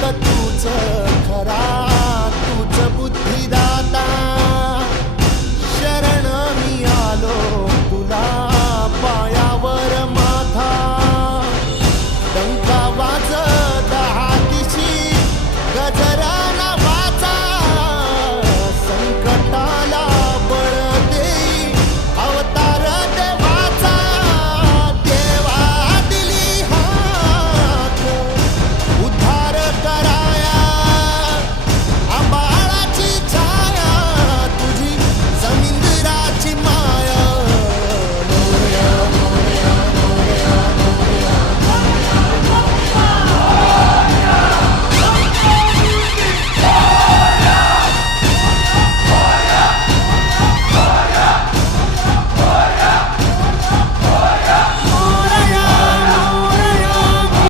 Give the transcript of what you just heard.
फक्त तूच खरा, तूच बुद्धिदाता. शरण मी आलो तुला पायावर माझा, डंका वाजविला